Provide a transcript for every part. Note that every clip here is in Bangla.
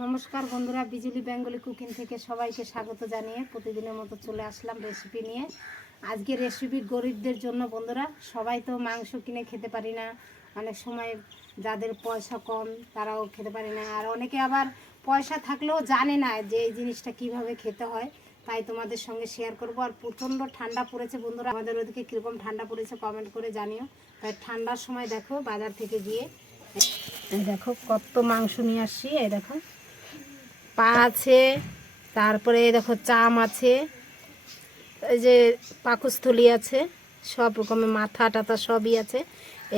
নমস্কার বন্ধুরা, বিজুলি বেঙ্গলি কুকিং থেকে সবাইকে স্বাগত জানিয়ে প্রতিদিনের মতো চলে আসলাম রেসিপি নিয়ে। আজকে রেসিপি গরিবদের জন্য বন্ধুরা, সবাই তো মাংস কিনে খেতে পারি না। অনেক সময় যাদের পয়সা কম, তারাও খেতে পারে না। আর অনেকে আবার পয়সা থাকলেও জানে না যে এই জিনিসটা কীভাবে খেতে হয়। তাই তোমাদের সঙ্গে শেয়ার করব। আর প্রচণ্ড ঠান্ডা পড়েছে বন্ধুরা, আমাদের ওদিকে কীরকম ঠান্ডা পড়েছে কমেন্ট করে জানিও। তাই ঠান্ডার সময় দেখো বাজার থেকে গিয়ে দেখো কত মাংস নিয়ে আসছি, এই দেখো। পা আছে, তারপরে দেখো চাম আছে, এই যে পাকস্থলী আছে, সব রকমের মাথা টাথা সবই আছে।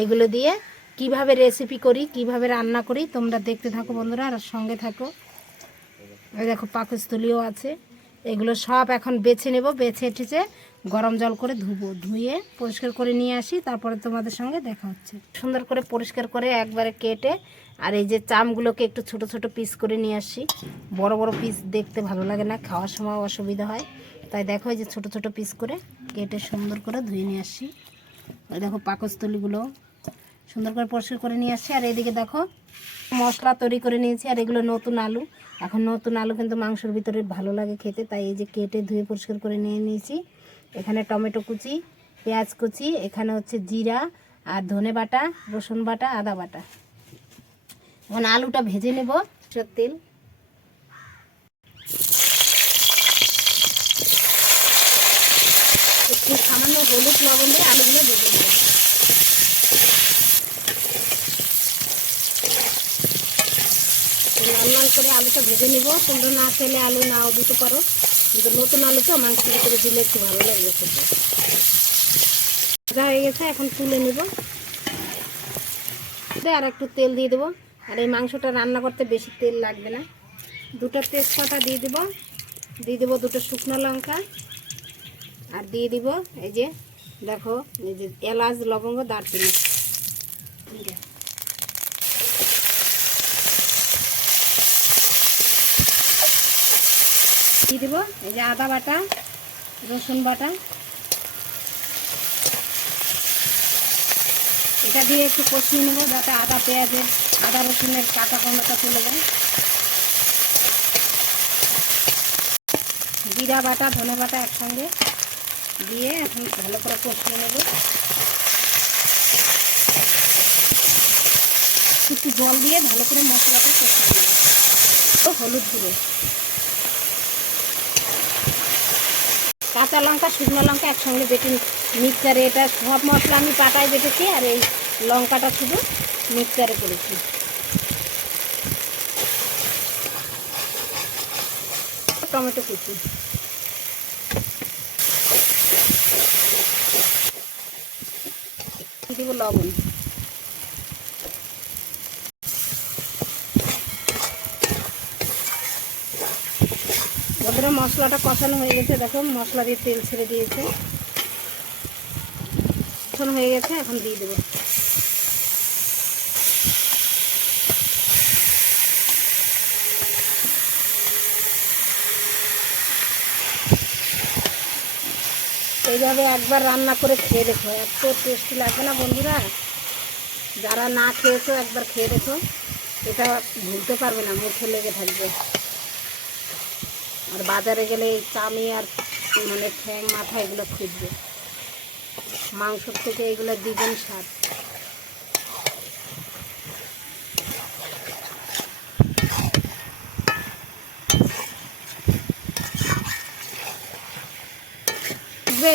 এগুলো দিয়ে কীভাবে রেসিপি করি, কীভাবে রান্না করি, তোমরা দেখতে থাকো বন্ধুরা, আর সঙ্গে থাকো। দেখো পাকস্থলীও আছে। এগুলো সব এখন বেছে নেব, বেছে ঠেছে গরম জল করে ধুবো, ধুয়ে পরিষ্কার করে নিয়ে আসি, তারপরে তোমাদের সঙ্গে দেখা হচ্ছে। সুন্দর করে পরিষ্কার করে একবারে কেটে আর এই যে চামগুলোকে একটু ছোট ছোট পিস করে নিয়ে আসি। বড় বড় পিস দেখতে ভালো লাগে না, খাওয়ার সময় অসুবিধা হয়। তাই দেখো এই যে ছোট ছোট পিস করে কেটে সুন্দর করে ধুয়ে নিয়ে আসি। দেখো পাকস্থলীগুলো সুন্দর করে পরিষ্কার করে নিয়ে আসছি। আর এদিকে দেখো, মশলা তৈরি করে নিয়েছি, আর এগুলো নতুন আলু। এখন নতুন আলু কিন্তু মাংসের ভিতরে ভালো লাগে খেতে, তাই এই যে কেটে ধুয়ে পরিষ্কার করে নিয়ে নিয়েছি। এখানে টমেটো কুচি, পেঁয়াজ কুচি, এখানে হচ্ছে জিরা, আর ধনে বাটা, রসুন বাটা, আদা বাটা। এখন আলুটা ভেজে নেব তেল। একটু সামান্য হলুদ লবণ দিয়ে আলুগুলো ভেজে নেব। লাল লাল করে আলুটা ভেজে নিব। তোমরা না খেলে আলু নাও দিতে পারো। কিন্তু নতুন আলু তো মাংসের ভিতরে দিলে একটু ভালো লাগবে খেতে। ভাজা হয়ে গেছে, এখন তুলে নিব। আর একটু তেল দিয়ে দেবো। আর এই মাংসটা রান্না করতে বেশি তেল লাগবে না। দুটো তেজপাতা দিয়ে দেবো। দিয়ে দেবো দুটো শুকনো লঙ্কা। আর দিয়ে দিব এই যে, দেখো, এই যে এলাচ, লবঙ্গ, দারচিনি। দিয়ে দেবো। এই যে আদা বাটা, রসুন বাটা। এটা দিয়ে একটু কষিয়ে নেব যাতে আদা পেঁয়াজের, আদা রসুনের কাঁচা কমটা চলে যায়। জিরা বাটা, ধনে বাটা একসঙ্গে দিয়ে এখন ভালো করে কষিয়ে নেব। একটু জল দিয়ে ভালো করে মশলাটা কষিয়ে নেব। তো হলুদ দিবে। কাঁচা লঙ্কা, শুকনো লঙ্কা একসঙ্গে বেটে মিক্সারে এটা সব মশলা আমি পাটায় বেটেছি আর এই লঙ্কাটা শুধু মিক্সারে করেছি। টমেটো কুচি। দিব লবণ। বন্ধুরা, মশলাটা কষানো হয়ে গেছে। দেখো, মশলা দিয়ে তেল ছেড়ে দিয়েছে। কষানো হয়ে গেছে, এখন দিয়ে দেবো। এইভাবে একবার রান্না করে খেয়ে দেখো, এত টেস্টি লাগবে না বন্ধুরা? যারা না খেয়েছো, একবার খেয়ে দেখো। এটা ভুলতে পারবে না, মুখে লেগে থাকবে। আর বাজারে গেলে এই চামি আর মানে ঠ্যাং, মাথা এগুলো খুঁজবে। মাংসর থেকে এগুলো দিবেন স্বাদ।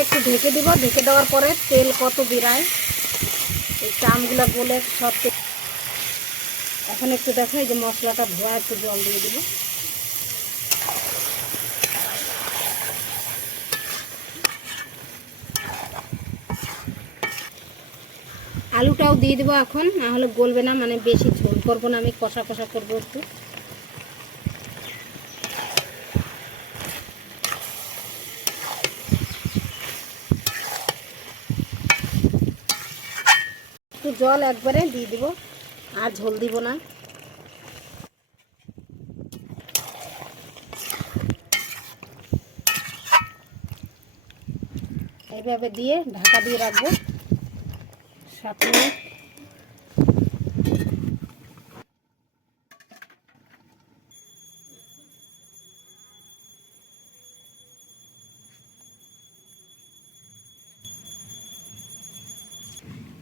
একটু ঢেকে দিব, ঢেকে দেওয়ার পরে তেল কত বেরায়, এই চামগুলো গলে সব এখন একটু দেখো, এই যে মশলাটা ধোয়া, একটু জল দিয়ে দিব। আলুটাও দিয়ে দেবো এখন, না হলে গলবে না মানে বেশি ঝোল করব না, আমি কষা কষা করব একটু। একটু জল একবারে দিয়ে দিব, আর ঝোল দিব না। এইভাবে দিয়ে ঢাকা দিয়ে রাখব। সাথে।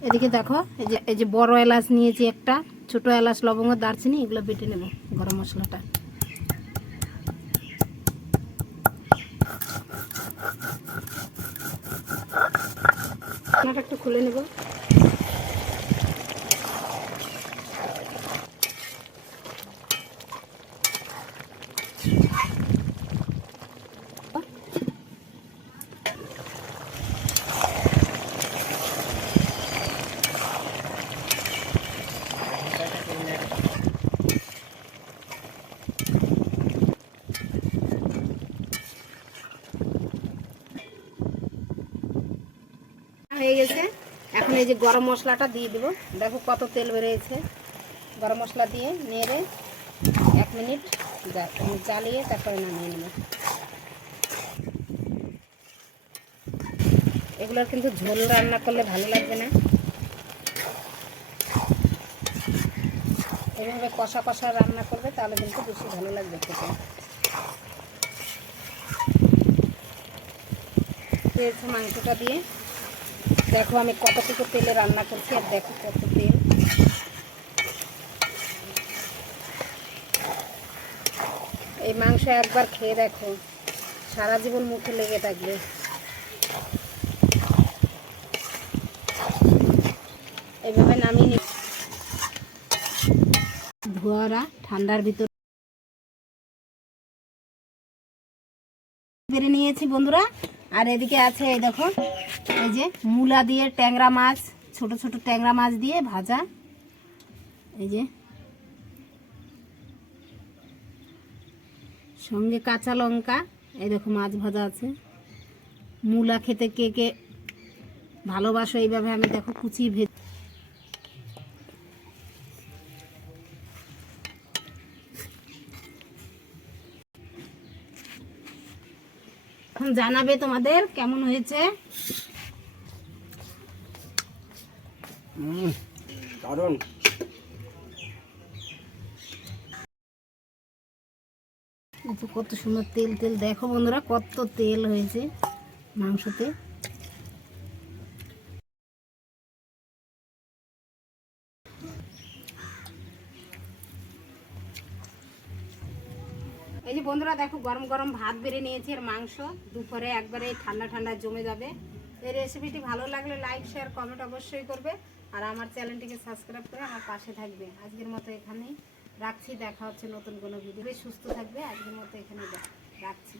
এদিকে দেখো, এই যে এই যে বড় এলাচ নিয়েছি একটা, ছোট এলাচ, লবঙ্গ, দারচিনি, এগুলো বেটে নেব গরম মশলাটা। একটু খুলে নেব। হয়ে গেছে। এখন এই যে গরম মশলাটা দিয়ে দিব। দেখো কত তেল বেরিয়েছে। গরম মশলা দিয়ে নেড়ে এক মিনিট যা- জ্বালিয়ে তারপরে নামিয়ে নেব। এগুলোর কিন্তু ঝোল রান্না করলে ভালো লাগবে না। এভাবে কষা কষা রান্না করবে, তাহলে কিন্তু বেশি ভালো লাগবে খেতে। মাংসটা দিয়ে দেখো আমি কতটুকু তেলে রান্না করছি আর দেখো কত তেল। এই মাংস একবার খেয়ে দেখো, সারা জীবন মুখে লেগে থাকবে। এইভাবে নামিয়ে ধোয়ারা ঠান্ডার ভিতর বেড়ে নিয়েছি বন্ধুরা। আর এদিকে আছে এই দেখো, এই যে মূলা দিয়ে ট্যাংরা মাছ, ছোট ছোট ট্যাংরা মাছ দিয়ে ভাজা। এই যে সঙ্গে কাঁচা লঙ্কা, এই দেখো মাছ ভাজা আছে। মূলা খেতে কে কে ভালোবাসো, এইভাবে আমি দেখো কুচি ভেজে জানাবে তোমাদের কেমন হয়েছে? দারুণ। কত সুন্দর তেল তেল। দেখো বন্ধুরা কত তেল হয়েছে মাংসতে। এই যে বন্ধুরা দেখো, গরম গরম ভাত বেড়ে নিয়েছি আর মাংস। দুপুরে একবারে ঠান্ডা ঠান্ডা জমে যাবে। এই রেসিপিটি ভালো লাগলে লাইক শেয়ার কমেন্ট অবশ্যই করবে। আর আমার চ্যানেলটিকে সাবস্ক্রাইব করে আমার পাশে থাকবে। আজকের মতো এখানেই রাখছি। দেখা হচ্ছে নতুন কোনো ভিডিও সুস্থ থাকবে। আজকের মতো এখানে রাখছি।